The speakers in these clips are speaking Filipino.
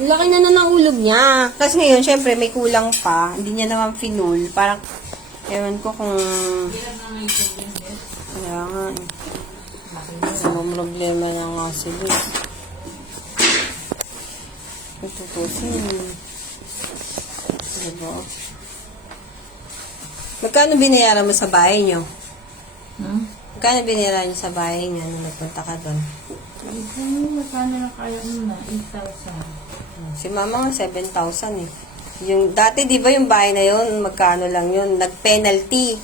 Laki na ng ulog niya. Kasi ngayon, syempre, may kulang pa. Hindi niya naman finul. Parang, ewan ko kung... Kaya nga. Ang problema na nga sila. Tutusin. Diba? Magkano binayaran mo sa bahay niyo? Magkano binayaran niyo sa bahay niyo nung nagpunta ka doon? Magkano na kaya mo na? 8,000. Si mama nga 7,000 eh. Yung, dati di ba yung bahay na yun, magkano lang yun? Nag-penalty.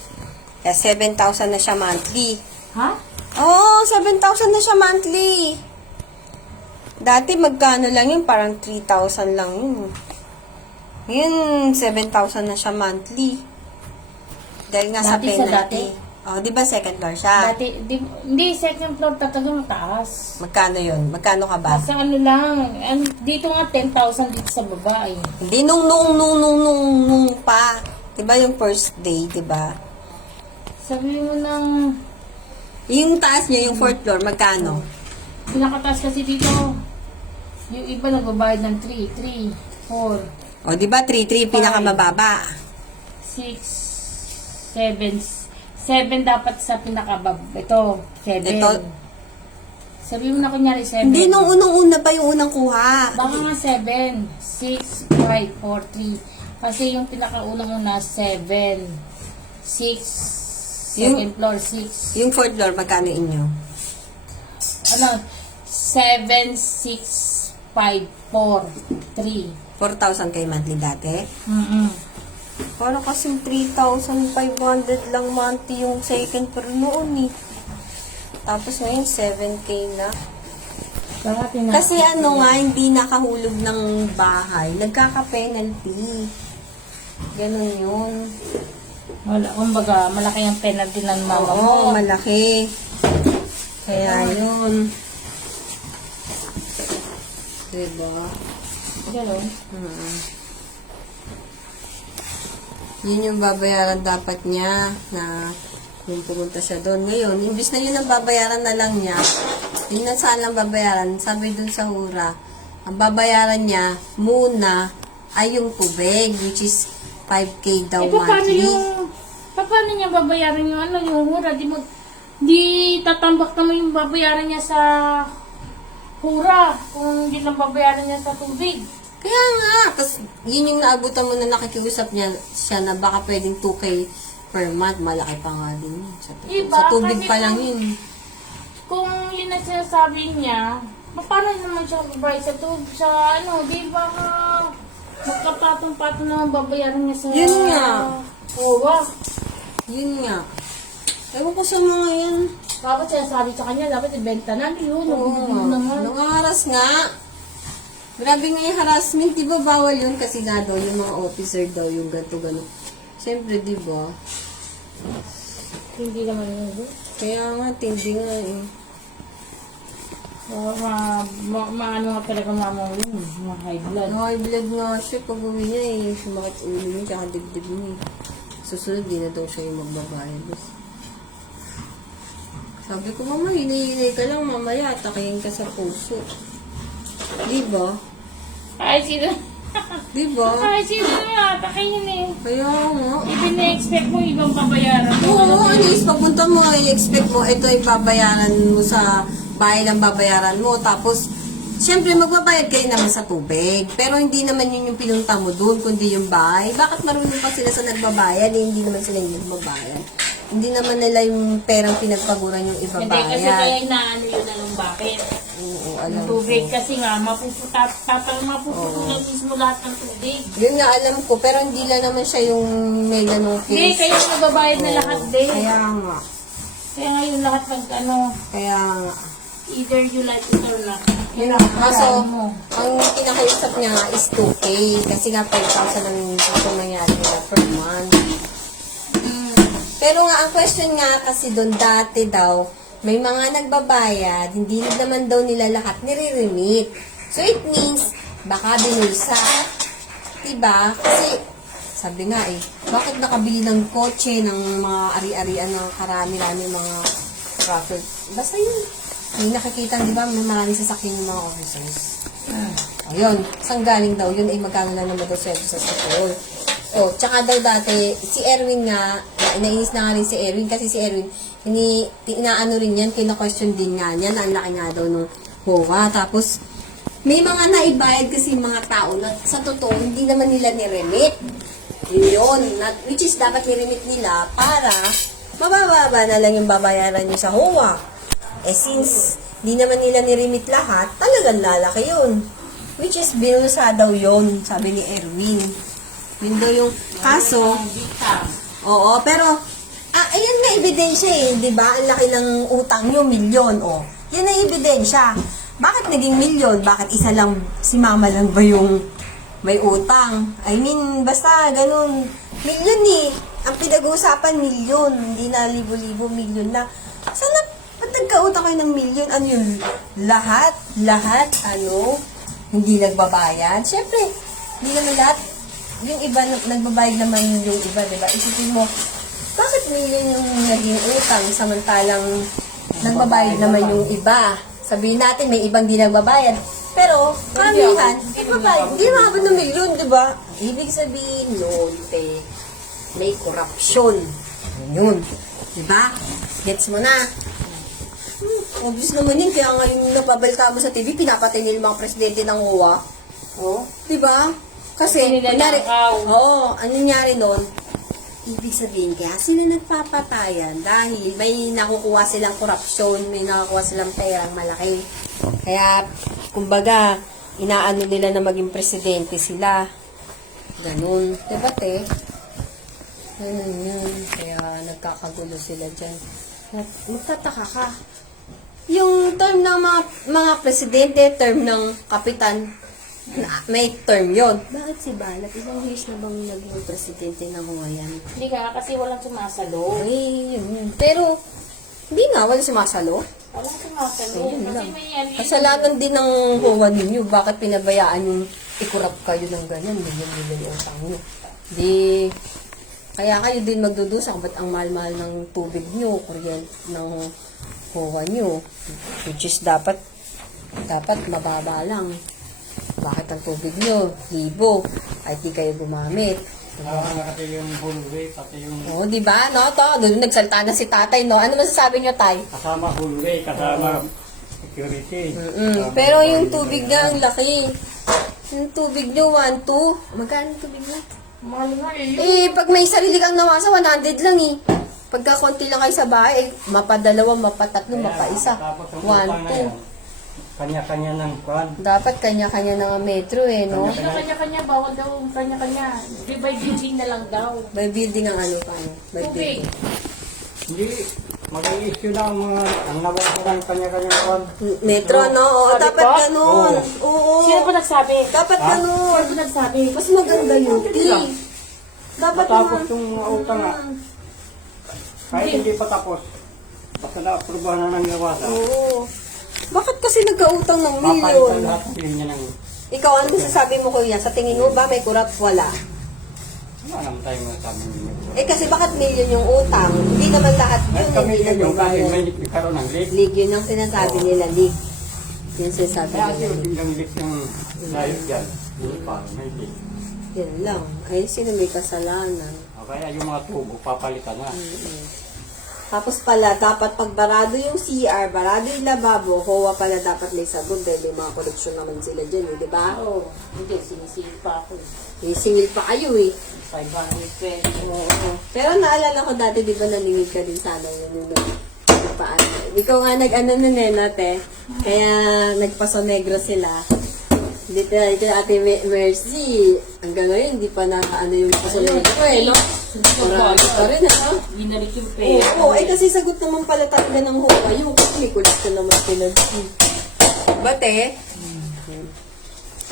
Kaya 7,000 na siya monthly. Ha? Oo, 7,000 na siya monthly. Dati magkano lang yun? Parang 3,000 lang yun. Ngayon, 7,000 na siya monthly. Dahil nga sa Dati sa penalty. Oh, di ba second floor siya? Hindi, second floor talagang mataas. Magkano yun? Magkano ka ba? Nasa ano lang, dito nga 10,000 dito sa babae. Hindi, nung pa. Di ba yung first day, di ba? Sabi mo ng, Yung taas niya, yung fourth floor, magkano? pinakataas kasi dito, yung iba nagbabayad ng 3, 4, O, di ba 3,3 pinakamababa? 6, 7 dapat sa pinakabab. Ito, 7. Ito? Sabi mo na kunyari 7. Hindi, nung unang-una pa yung unang kuha. Baka nga 7, 6, 5, 4, 3. Kasi yung pinakaunang-una, 7, 6, second floor, 6. Yung fourth floor, magkano inyo? Ano, 7, 6, 5, 4, 3. 4,000 kay monthly dati? Para kasing 3,500 lang monthly yung second floor noon eh. Tapos ngayon, 7K na. Kasi ano nga, hindi nakahulog ng bahay. Nagkaka-penalty. Ganon yun. Wala, kumbaga, malaki ang penalty ng mama mo. Oo, malaki. Kaya yun. Diba? Ganon. Yun yung babayaran dapat niya na yung pumunta siya doon. Ngayon, imbis na yun ang babayaran na lang niya, yun na saan lang babayaran, sabi doon sa hura, ang babayaran niya muna ay yung tubig, which is 5K daw monthly. Paano niya babayaran yung ano, yung hura? Di tatambak naman yung babayaran niya sa hura kung hindi lang babayaran niya sa tubig. Kaya nga, kasi yun yung naabutan mo na nakikiusap niya siya na baka pwedeng 2K per month, malaki pa nga din yun. Iba, Sa tubig kasi pa lang yun. Kung yun ang sinasabi niya, paano naman siya babayad sa tubig, sa ano, di ba magkapatong-patong naman babayaran niya sa Yun nga. hura? Yun nga. Ewan ko sa mga yan. Dapat sinasabi sa kanya, dapat ibenta na yun, Oo, nabibigyan naman. nangaharas nga. Grabe nga yung harassment, di ba bawal yun? Kasi nga daw, yung mga officer daw, yung ganto-gano. Siyempre, di ba? Hindi naman yun. Kaya nga, tindi nga eh. Maano nga talaga mama mo yun, mga high blood. High blood nga siya pag uwi niya eh. Sumakit ulo niya, tsaka dibdib niya eh. Susunod, di na daw siya yung magbabayad. Sabi ko, mama, hinay-hinay ka lang, mamaya, atakihin ka sa puso. Di ba? Ay, sino? Di ba? Ay, sino na? Takay yun eh. Kaya nga. Even na-expect mo ibang babayaran. Oo, anis, pagpunta mo, i-expect mo, ito yung babayaran mo sa bahay lang babayaran mo. Tapos, syempre, magbabayad kayo naman sa tubig. Pero hindi naman yun yung pinunta mo doon, kundi yung bahay. Bakit marunong pa sila sa nagbabayad? Hindi naman sila yung nagbabayad. Hindi naman nila yung perang pinagpaguran yung ibabayad. Hindi, kasi kaya inaano yun anong bakit. Oo, alam Yung ko. tubig kasi nga, mapuputulan mismo lahat ng tubig. Yun nga, alam ko. Pero hindi lang naman siya yung may ganong Hindi, case. kaya nagbabayad na lahat din. Kaya nga. Kaya nga yung lahat Kaya nga. either you like it or not. Yun na. Kaso, ang kinakausap niya nga is 2K. Kasi nga 5,000 ang itong nangyari nila per month. Pero nga, ang question nga kasi doon dati daw, may mga nagbabayad, hindi naman daw nila lahat nire-remit. So, it means, baka binulsa. Diba? Kasi, sabi nga eh, bakit nakabili ng kotse, ng mga ari-arian ng karami-rami mga traffic? Basta yun. May nakikita, di ba, may maraming sasakyan yung mga officers. O Yun, saan galing daw yun ay magkano na naman daw sweldo sa school. O, tsaka daw dati, si Erwin nga, nainis na nga rin si Erwin kasi si Erwin, inaano rin yan, kina-question din nga yan, ang laki nga daw nung HOA. Tapos, may mga naibayad kasi mga tao na sa totoo, hindi naman nila niremit. Yun, which is dapat niremit nila para mabababa na lang yung babayaran nyo sa HOA. Eh since di naman nila niremit lahat, talagang lalaki yun. Which is binusa daw yun, sabi ni Erwin. Yun daw yung kaso. Oo, pero ayun na ebidensya eh, di ba? Ang laki ng utang nyo, milyon. O, yan ang ebidensya. Bakit naging milyon? Bakit isa lang, si mama lang ba yung may utang? I mean, basta ganun. Milyon eh. Ang pinag-uusapan, milyon. Hindi na libo-libo, milyon na. Sana, ba't nagkautang kayo ng milyon? Ano yun? Lahat, hindi nagbabayad. Siyempre, hindi naman lahat. Yung iba, nagbabayad naman yung iba, diba? Isipin mo, bakit milyon yung naging utang samantalang nagbabayad naman yung iba? Sabihin natin, may ibang di nagbabayad. Pero, karamihan, nagbabayad. Hindi naman ng milyon, di ba? Ibig sabihin, lote, may korupsyon. Yun. Di ba? Gets mo na? Obvious naman yun. Kaya nga yung napabalita mo sa TV, pinapatay nila yung mga presidente ng HOA. Oh, di ba? Kasi, ang nangyari nun, ibig sabihin, kaya sila nagpapatayan dahil may nakukuha silang korupsyon, may nakukuha silang perang malaki. Kaya, kumbaga, inaano nila na maging presidente sila. Ganun. Diba, te? Ganun yun. Kaya, nagkakagulo sila dyan. Magtataka ka. Yung term ng mga presidente, term ng kapitan, may term yon. Bakit si Balat? Isang years na bang naging presidente ng Huwayan? Hindi ka, kasi walang sumasalo. Ay, yun. Pero, hindi nga, walang sumasalo. Walang sumasalo. Ayun Kasi lang. may yan. Kasalanan din ng Huwa ninyo. Bakit pinabayaan yung ikurap kayo ng ganyan? Milyon yung utang nyo. Di, kaya kayo din magdudusa. Ba't ang mahal-mahal ng tubig nyo, kuryente ng Huwa nyo? Which is dapat mababa lang. Bakit ang tubig nyo? Libo. Ay di kayo gumamit. Kasi yung hallway, pati yung... Oo, di ba? No, to. Doon nagsalta na si tatay, no? Ano masasabi nyo, tay? Kasama hallway, kasama security. Pero yung tubig nga, ang laki. Yung tubig nyo, 1, 2. Magkano yung tubig nyo? Mahal nga eh. Eh, pag may sarili kang nawasa, 100 lang eh. Pagka konti lang kayo sa bahay, mapa-2, mapa-3, mapa-1. Tapos yung 1, 2. Kanya-kanya ng kwan. Dapat kanya-kanya ng metro eh, no? Yung kanya-kanya, bawal daw kanya-kanya. Di by building na lang daw. By building ang ano pa, no? By Tubig. building. Hindi, mag-i-issue na ang nawala ng kanya-kanya ng kwan. Metro, no? Oo, Ah, dapat di ba? ganun. Oo. Sino pa nagsabi? Dapat ganun. Sino pa nagsabi? Mas maganda yun, T. Dapat Matapos naman. yung mga utang nga. Kahit hindi pa tapos, basta na-aprobahan na ng nawasa. Oo. Bakit kasi nagkautang ng Papalitan milyon? lahat ng linya ng... Ikaw, ano sasabi mo, kuya? Sa tingin mo ba may kurap? Wala. Wala naman tayo masasabi ninyo. Eh kasi bakit milyon yung utang? Hindi naman lahat At yun. kami Hindi yun yung kasi nagbabayad. may nagkaroon ng leak. League, yun ang sinasabi nila, league. Yun sinasabi Kaya nila. yung biglang leak ng layot dyan. Hindi pa, may leak. Yan lang. Ay, sino may kasalanan? O kaya yung mga tubo, papalitan na. Tapos pala, dapat pag barado yung CR, barado yung lababo, HOA pala dapat may sagot dahil may mga koleksyon naman sila dyan, eh, di ba? Oo. Hindi, sinisili pa ako. Singil pa kayo eh. 520. Oo. Pero naalala ko dati, di ba naningid ka din sana yun yung paano. Ikaw nga nag-ano nun eh, nate. Kaya nagpaso negro sila. Dito Ate Mercy, hanggang ngayon, di pa ano yung paso negro eh, no? Marami pa rin, ano? Ginalik yung pera. Oo, eh kasi sagot naman pala talaga ng HOA. Yung may koleksyon naman pinag Ba't eh?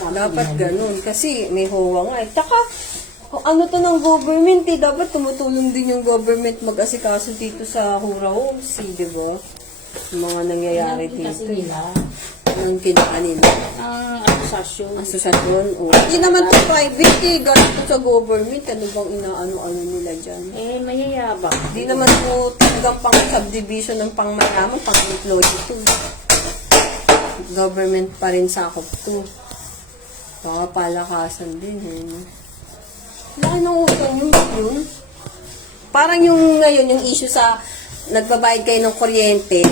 Dapat ganun. Kasi may HOA nga eh. Tsaka, kung ano to ng government eh, dapat tumutulong din yung government mag-asikaso dito sa Hura Homes, di ba? Yung mga nangyayari Kasi dito. nila, Ang kinakanin. ang asosasyon. Asosasyon, o. Hindi naman to private eh. Galit to sa government. Ano bang inaano-ano nila dyan? Eh, mayayabang. Hindi naman po talagang pang subdivision ng pangmayaman, pang employee to. Government pa rin sakop to. Baka palakasan din eh. Wala nang utang yun. Parang yung ngayon, yung issue sa nagbabayad kayo ng kuryente,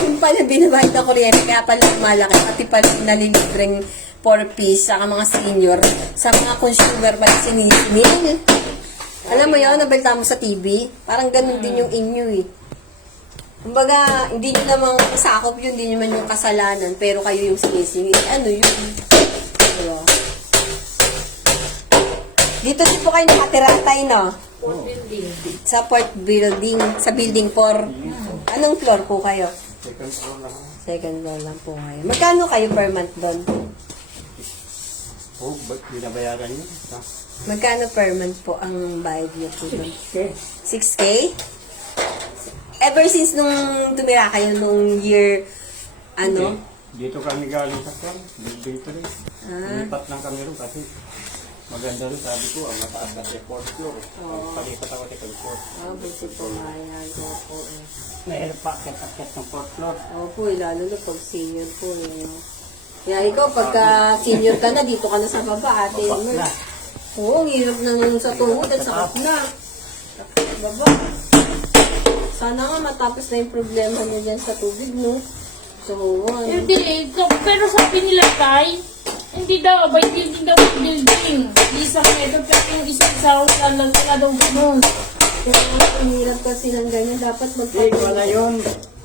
yung pala binabayad ng kuryente, kaya pala malaki, pati pala nalilibreng 4-piece sa mga senior, sa mga consumer pala sinisingil. Alam mo yun, nabalita mo sa TV? Parang ganun din yung inyo eh. Kumbaga, hindi nyo namang sakop yun, hindi nyo man yung kasalanan, pero kayo yung sinisingil. Ano yun? Diba? Dito din po kayo nakatira tayo, no? Sa port building, sa building 4. Anong floor po kayo? Second floor lang. Second floor lang po kayo. Magkano kayo per month doon? Oh, ba't binabayaran niyo? Magkano per month po ang bayad niyo po doon? Okay. 6K? Ever since nung tumira kayo nung year, ano? Dito kami galing sa kwan. Dito rin. Lipat lang kami rin kasi maganda rin, sabi ko, ang mataas kasi 4th floor. Palipat ako sa 4th. Buti po nga yan. Opo eh. Mahirap pa akit-akit ng 4th floor. Opo eh, lalo na pag senior po eh. No? Kaya ikaw, pagka senior ka na, dito ka na sa baba, ate. Baba na. Oo, ang hirap na nun sa tuhod at sakit na. Baba. Sana nga matapos na yung problema niya dyan sa tubig, no? So, ano? Hindi, pero sabi nila, Tay, hindi daw, by building daw building. Isang metro, pero yung isang sa wala daw ganun. Kaya ang hirap kasi ng ganyan, dapat Wala yun.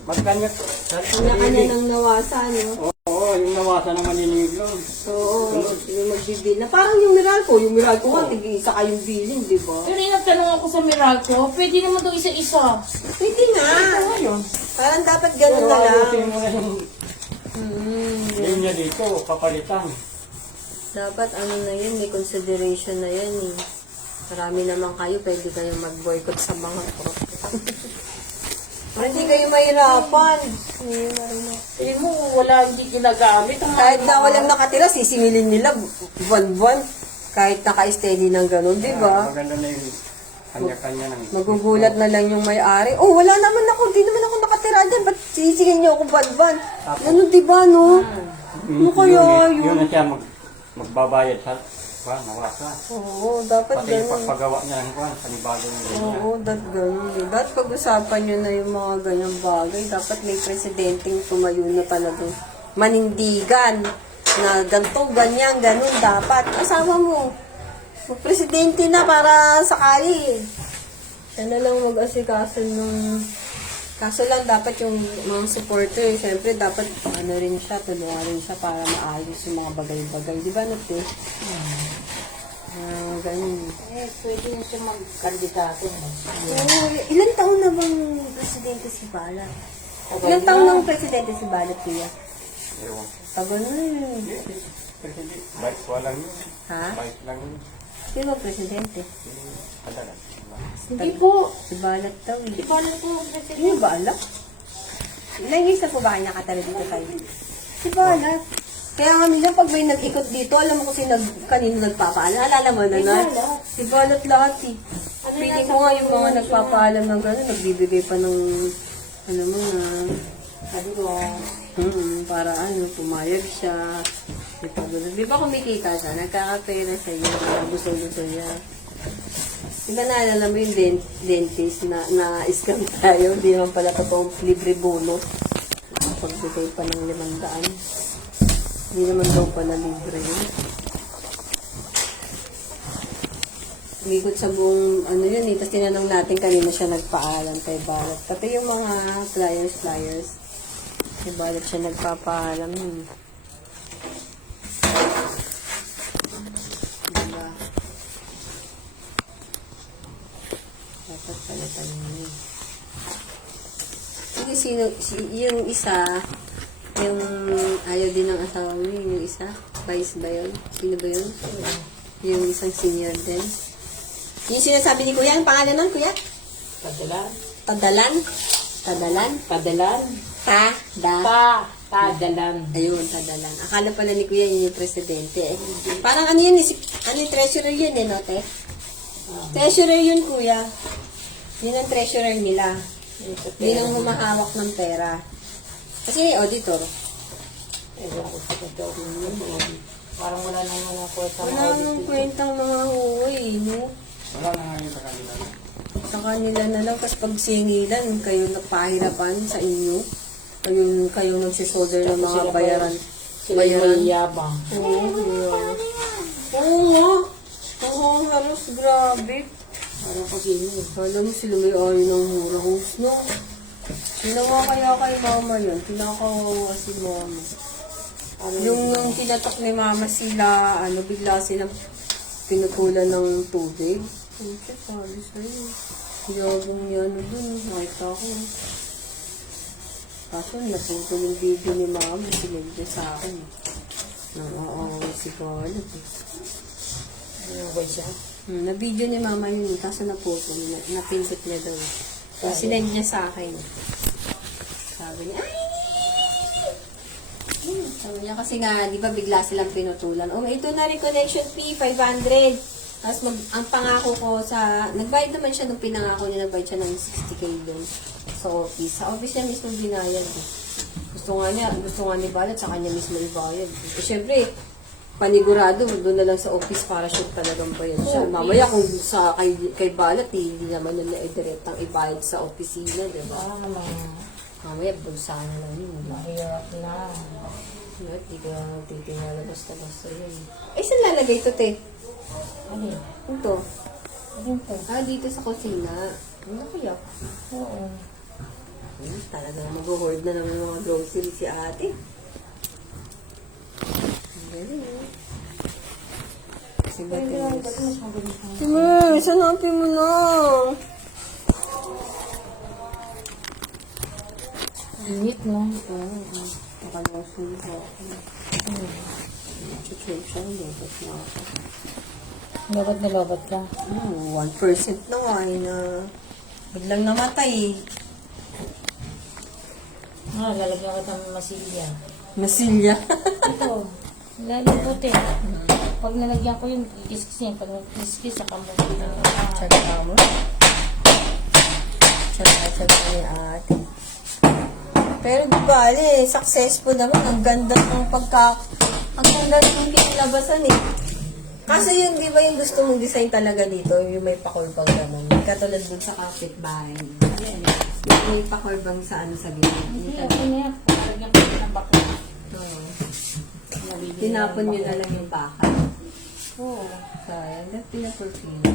Magkanya. Kanya-kanya ng nawasa, no? Oo, yung nawasa ng maniniglo. Oo, yung magbibil na. Parang yung Miracle nga, tig-isa kayong bilin, di ba? Pero yung nagtanong ako sa Miracle, pwede naman daw isa-isa. Pwede nga. Ayun. Parang dapat ganun Pero na lang. ayusin mo na yung linya dito, papalitan. Dapat ano na yun, may consideration na yan eh. Marami naman kayo, pwede kayong mag-boycott sa mga pro. Para hindi kayo mahirapan. Eh mo, wala, hindi ginagamit. Kahit na walang nakatira, sisingilin nila buwan-buwan. Kahit naka-steady ng ganun, di ba? Maganda na yung kanya-kanya ng... Magugulat na lang yung may-ari. Oh, wala naman ako, di naman ako nakatira dyan. Ba't sisingil niyo ako buwan-buwan? Ganun, di ba, no? Ano kaya yun? Yun na siya magbabayad sa nawasa. Oo, dapat Pati yung ganun. pagpagawa niya ng kwan, panibago niya ganyan. Oo, ganun. Dapat pag-usapan nyo na yung mga ganyang bagay. Dapat may presidenteng tumayo na talagang manindigan na ganito, ganyan, ganun. Dapat. Kasama mo. Mag-presidente na para sakali. Siya na lang mag-asikaso nung... Kaso lang, dapat yung mga supporter, syempre, dapat ano rin siya, tulungan rin siya para maayos yung mga bagay-bagay. Di ba, Nate? Ganun. Eh, pwede na siya mag-kandidato. Ilan taon na bang presidente si Balat? Ilan taon na ang presidente si Balat, Kuya? Ewan. Tagal na yun. Presidente, bike lang yun. Ha? Bike lang yun. Sino ba presidente? Adalan. Hindi po. Si Balat daw. Hindi po alam po, President. Hindi ba alam? Ilang years na po ba kayo nakatala dito kayo? Si Balat. Kaya nga minsan pag may nag-ikot dito, alam mo kung kanino nagpapaalam. Alala mo na na? Balat. Si Balat lahat eh. Pili ko nga yung mga nagpapaalam ng gano'n, nagbibigay pa ng, ano mo na, Sabi ko, para pumayag siya. Di ba kumikita siya? Nagkakapera siya yun. Gusto niya. Di ba naalala mo yung dentist na-scam tayo? Di naman pala totoong libre bono. Pagbigay pa ng 500. Hindi naman daw pala libre yun. Umikot sa buong yun eh. Tapos tinanong natin kanina siya nagpaalam kay Balat. Pati yung mga flyers. Kay Balat siya nagpapaalam yun. Diba? Dapat palitan mo yun. Yung isa, yung ayaw din ng asawa mo, yung isa, vice ba yun? Sino ba yun? Yung isang senior din. Yung sinasabi ni Kuya, ang pangalan nun, Kuya? padalan. Tadalan? Tadalan? Padalan. Padalan. Ayun, Tadalan. Akala pala ni Kuya yun yung presidente. Parang ano yun, yung treasurer yun no, te? Treasurer yun, Kuya. Yun ang treasurer nila. Yun ang humahawak ng pera. Kasi auditor. Ewan ko sa ito. Parang wala nang mga kwenta Wala nang kwentang mga huwi, no? Wala na nga yun sa kanila. Sa kanila na lang, kasi pag singilan, kayo nagpahirapan sa inyo. Kayo nagsisolder ng mga bayaran. Sila yung yabang. Oo, yeah. Oo nga. Oo, halos grabe. Parang kasi yun. Alam mo sila may ayaw ng mura host, no? Ginawa kaya kay mama yun. Pinakawawa si mama. Yung tinatak ni mama sila, bigla silang pinukulan ng tubig. Ano siya, sabi sa'yo. Yabang yan dun, nakita ko. Kaso naputol yung video ni mama, sinigda sa akin. Nakaawa si Galat eh. Ano ba siya? Na-video ni mama yun, kaso naputol, napindot niya daw. So, sinend niya sa akin. Sabi niya, ay! Sabi niya kasi nga, di ba bigla silang pinutulan. Oh, ito na rin connection fee, 500. Tapos ang pangako ko nagbayad naman siya nung pinangako niya, nagbayad siya ng 60k doon sa office. Sa office niya mismo binayad. Gusto nga ni Balat, sa kanya mismo ibayad. Eh, syempre, panigurado, doon na lang sa office para siya talagang bayad siya. Mamaya kung kay Balat, hindi naman yun na-direct ang ibayad sa opisina, di ba? Parang naman Mamaya, bulsa na lang yun. mahirap na. Hindi ka titingala basta-basta yun. Eh, saan lalagay ito, te? Ano yun? Ito. Ano po? Dito sa kusina. Ano kaya? Oo. Talaga mag-hoard na naman ng mga groceries si ate. Ang galing, eh. Kasi Pwede lang, ba't mas magaling ka? Sige, sanapin mo na. Init, no? Oo. Nakalasin ko. Chuchug siya. Lobot na ako. Lobat na lobat ka. 1% na nga na biglang namatay. Lalagyan ko ng masilya. Masilya. Ito, lalagyan puti. Pag nalagyan ko yun, kikis-kis yan. Pag nagkis-kis, saka mo. Tsaka mo. Tsaka ni ate. Pero di ba, successful naman. Ang ganda ng ang ganda ng kinilabasan eh. Kaso yun, di ba yung gusto mong design talaga dito, yung may pakulbang naman. Katulad dun sa kapitbahay. Ayan. Yung may pakulbang sa sa gilid. Hindi, ako na yan. Lalagyan ko ng bakla. Oo. Tinapon nyo na lang yung baka. Oo. Sayang, that's pinapurfino.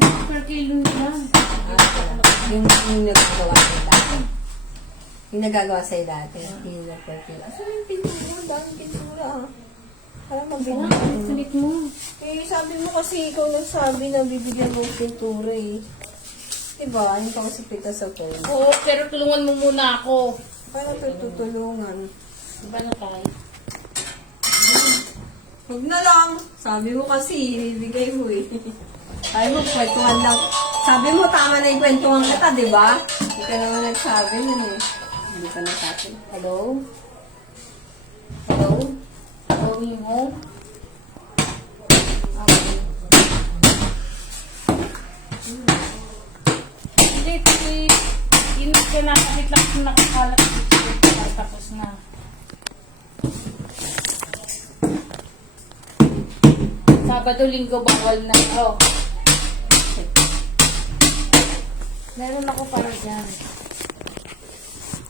Per kilo na. Yung nagagawa sa'yo dati. Yung nagagawa sa'yo dati. Yung nagpurfino. Asa yung pintura? Daming pintura ah. Parang mabinigyan. Sulit mo. Eh, sabi mo kasi ikaw nagsabi na bibigyan mo ng pintura eh. Diba? Yung pang sipita sa phone. Oo, pero tulungan mo muna ako. Paano ito tutulungan? Diba na tayo? Huwag na lang. Sabi mo kasi, bibigay mo eh. Sabi mo, kwentuhan lang. Sabi mo, tama na yung kwentuhan kita, di ba? Hindi ka naman nagsabi nun eh. Hindi ka nagsabi. Hello? Hello? Going home? Okay. Hindi, kasi yun kinakabit lang kung nakakalat dito. Tapos na. Sabado, linggo, bawal na. Oh. Meron ako para dyan.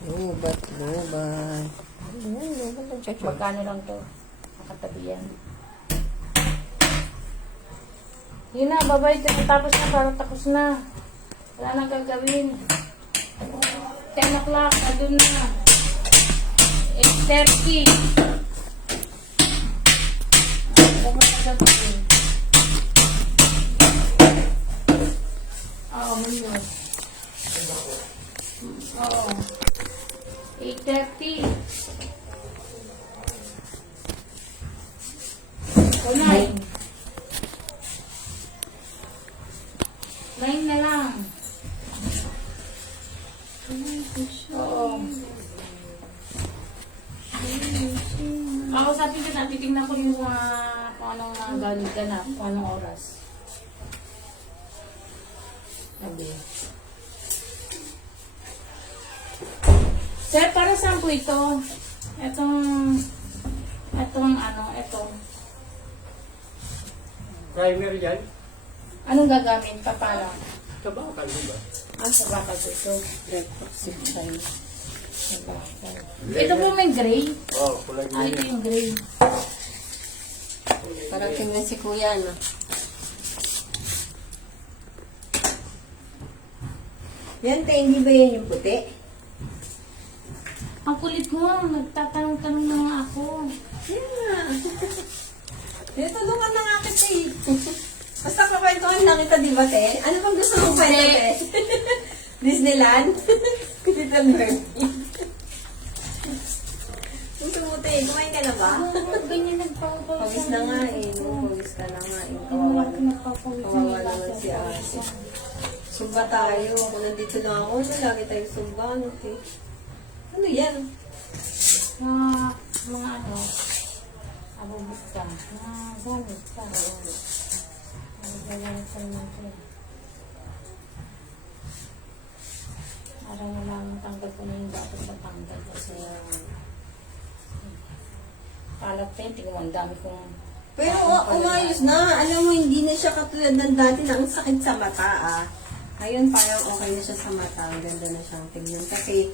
Lubat, lubat. Lubat ang chacho. Magkano lang to? Nakatabi yan. Yun na, babayad na. Tapos na, parang tapos na. Wala nang gagawin. 10 o'clock, nandun na. 8:30. Wala nang gagawin. Oo, yun. Oo. 8:30. O 9. 9 na lang. Oo. Ako sabi ko na, titignan ko yung mga kung anong nagalit ka na, kung anong oras. Sabi. Sir, para saan po ito? Etong ano, ito. Primer yan. Anong gagamit? Paano? Sa bakal, di ba? Sa bakal po ito. Epoxy. Sa bakal. Ito po may gray. Oo, kulay Ah, ito yung gray. Parang tingnan si kuya, no? Yan, te, hindi ba yan yung puti? Ang kulit mo, nagtatanong-tanong na nga ako. Yan nga. Tulungan na nga kita eh. Basta kakwentuhan lang kita, di ba, te? Ano bang gusto mong kwento, te? Disneyland? Tita Nerdy. Gusto mo, te? Kumain ka na ba? Ganyan nagpapawis. Pawis na nga eh. Pawis ka na nga eh. Wala ka nagpapawis. Kawawa naman si Ate. Sumba tayo. Kung nandito lang ako, lagi tayong sumba. Ano, te? Ano yan? Mga ano, abubot ka. Mga gamit ka. Gamit ka naman ito. Parang wala nang tanggal ko na yung dapat na tanggal kasi kalat pa yun. Tingnan mo, ang dami kong Pero umayos na. Alam mo, hindi na siya katulad ng dati na ang sakit sa mata, ah. Ngayon, parang okay na siya sa mata. Ang ganda na siyang tingnan. Kasi,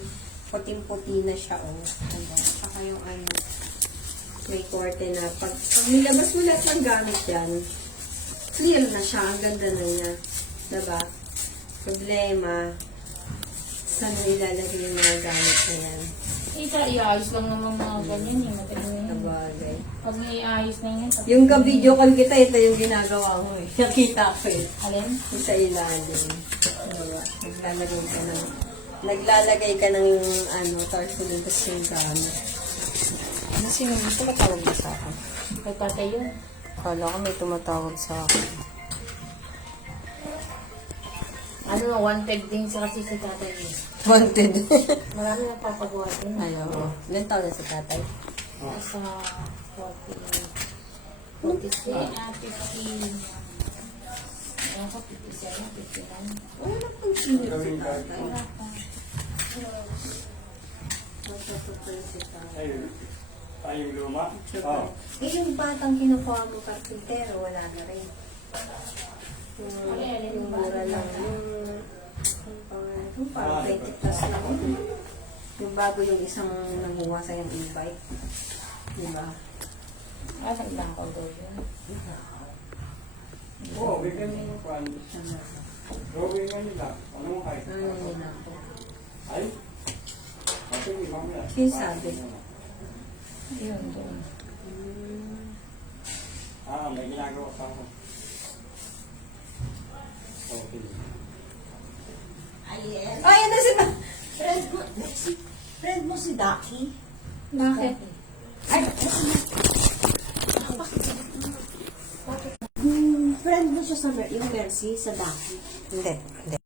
puting-puti na siya, oh. Diba? Saka yung ano, may korte na. Pag nilabas mo lahat ng gamit yan, clear na siya. Ang ganda na niya. Diba? Problema, saan mo ilalagay yung mga gamit na yan? iayos lang naman mga ganyan. Matagal na yun. Nabagay. Pag iayos na yun. Yung ka-video call kita, ito yung ginagawa mo eh. Nakita ko eh. Alin? Yung sa ilalim. Diba? Naglalagay ka ng ano, tarpaulin tapos yung gamit. Ano sino may tumatawag ba sa akin? Kay tatay yun. Kala ko may tumatawag sa akin. Ano na, wanted din siya kasi si tatay yun. Wanted. Marami na papagawa din. Ayaw. Ilan taon na sa tatay? Nasa 40. 50. Ano ko, 57, 59. Wala na pang senior si tatay. Wala pa. Matapapal si tatay. Ayun. Tayong luma. Oo. Eh, yung batang kinukuha mo karpintero, wala na rin. Yung mura lang. Yung parang 20 plus lang. Yung bago yung isang nanguha sa yung e-bike. Diba? Ah, naglang ko doon yun. Oo, bigyan mo yung pan. Drawing nga nila. Ano mo kahit? Ano nila ako? Ay? Kasi mamaya. Yung sabi. Yun, doon. May ginagawa pa ako. Okay. Ay, ano si friend mo si Daki? Bakit? Ay, friend mo siya sa yung Mercy, sa Daki? Hindi.